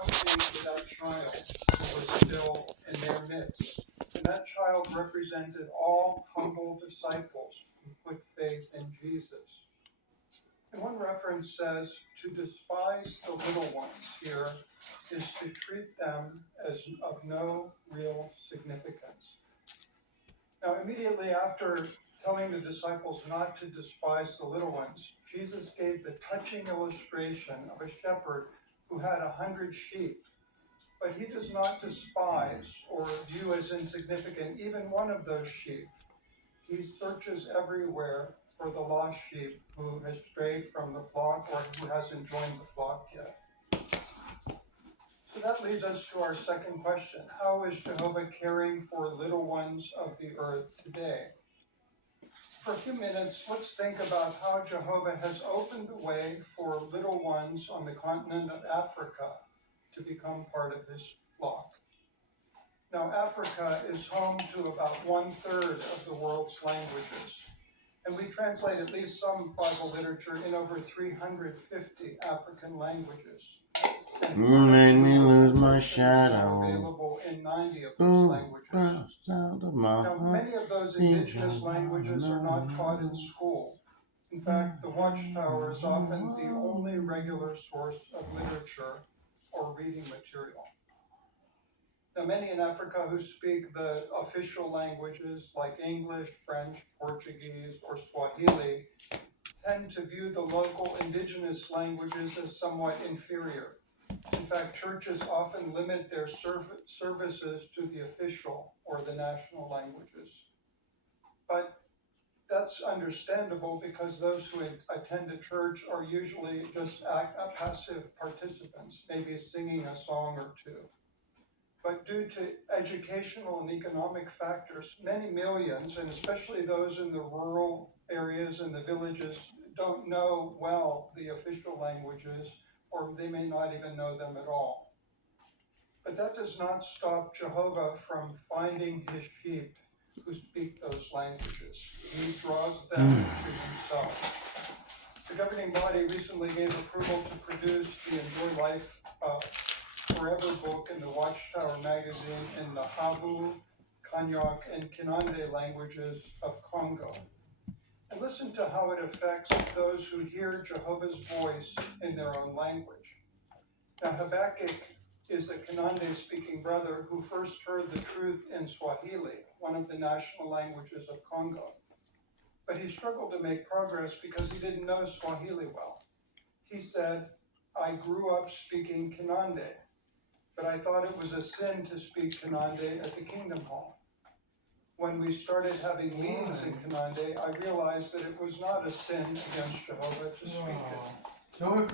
pointing to that child who was still in their midst. And that child represented all humble disciples who put faith in Jesus. And one reference says to despise the little ones here is to treat them as of no real significance. Now, immediately after telling the disciples not to despise the little ones, Jesus gave the touching illustration of a shepherd who had 100 sheep. But he does not despise or view as insignificant even one of those sheep. He searches everywhere for the lost sheep who has strayed from the flock or who hasn't joined the flock yet. So that leads us to our second question. How is Jehovah caring for little ones of the earth today? For a few minutes, let's think about how Jehovah has opened the way for little ones on the continent of Africa to become part of his flock. Now, Africa is home to about 1/3 of the world's languages, and we translate at least some Bible literature in over 350 African languages. And made me lose my are shadow. available in 90 of those languages. Now, Now, many of those indigenous languages are not taught in school. In fact, the Watchtower is often the only regular source of literature or reading material. Now, many in Africa who speak the official languages like English, French, Portuguese, or Swahili tend to view the local indigenous languages as somewhat inferior. In fact, churches often limit their services to the official or the national languages. But that's understandable because those who attend a church are usually just passive participants, maybe singing a song or two. But due to educational and economic factors, many millions, and especially those in the rural areas and the villages, don't know well the official languages, or they may not even know them at all. But that does not stop Jehovah from finding his sheep who speak those languages. He draws them to himself. The governing body recently gave approval to produce the Enjoy Life Forever book in the Watchtower magazine in the Habu, Kanyak, and Kinande languages of Congo. And listen to how it affects those who hear Jehovah's voice in their own language. Now, Habakkuk is a Kinande-speaking brother who first heard the truth in Swahili, one of the national languages of Congo. But he struggled to make progress because he didn't know Swahili well. He said, "I grew up speaking Kinande, but I thought it was a sin to speak Kinande at the Kingdom Hall. When we started having meetings in Kinande, I realized that it was not a sin against Jehovah to speak it." So we're